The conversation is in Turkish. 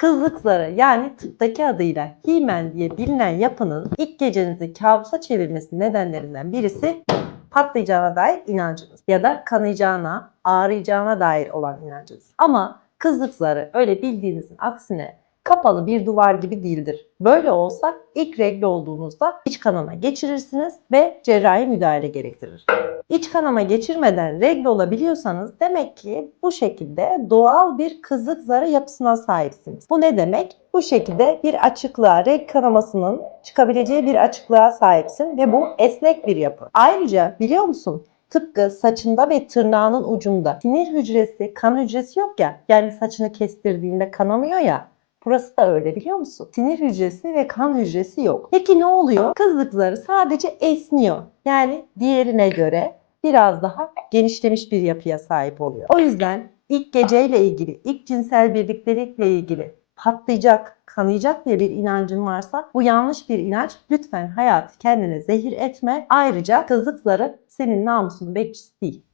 Kızlık zarı yani tıptaki adıyla himen diye bilinen yapının ilk gecenizi kabusa çevirmesi nedenlerinden birisi patlayacağına dair inancınız ya da kanayacağına, ağrıyacağına dair olan inancınız. Ama kızlık zarı öyle bildiğinizin aksine kapalı bir duvar gibi değildir. Böyle olsa ilk regle olduğunuzda iç kanama geçirirsiniz ve cerrahi müdahale gerektirir. İç kanama geçirmeden regle olabiliyorsanız demek ki bu şekilde doğal bir kızlık zarı yapısına sahipsiniz. Bu ne demek? Bu şekilde bir açıklığa, reg kanamasının çıkabileceği bir açıklığa sahipsin ve bu esnek bir yapı. Ayrıca biliyor musun? Tıpkı saçında ve tırnağının ucunda sinir hücresi, kan hücresi yok ya. Yani saçını kestirdiğinde kanamıyor ya. Burası da öyle biliyor musun? Sinir hücresi ve kan hücresi yok. Peki ne oluyor? Kızlık zarı sadece esniyor. Yani diğerine göre biraz daha genişlemiş bir yapıya sahip oluyor. O yüzden ilk geceyle ilgili, ilk cinsel birliktelikle ilgili patlayacak, kanayacak diye bir inancın varsa bu yanlış bir inanç. Lütfen hayatı kendine zehir etme. Ayrıca kızlık zarı senin namusunun bekçisi değil.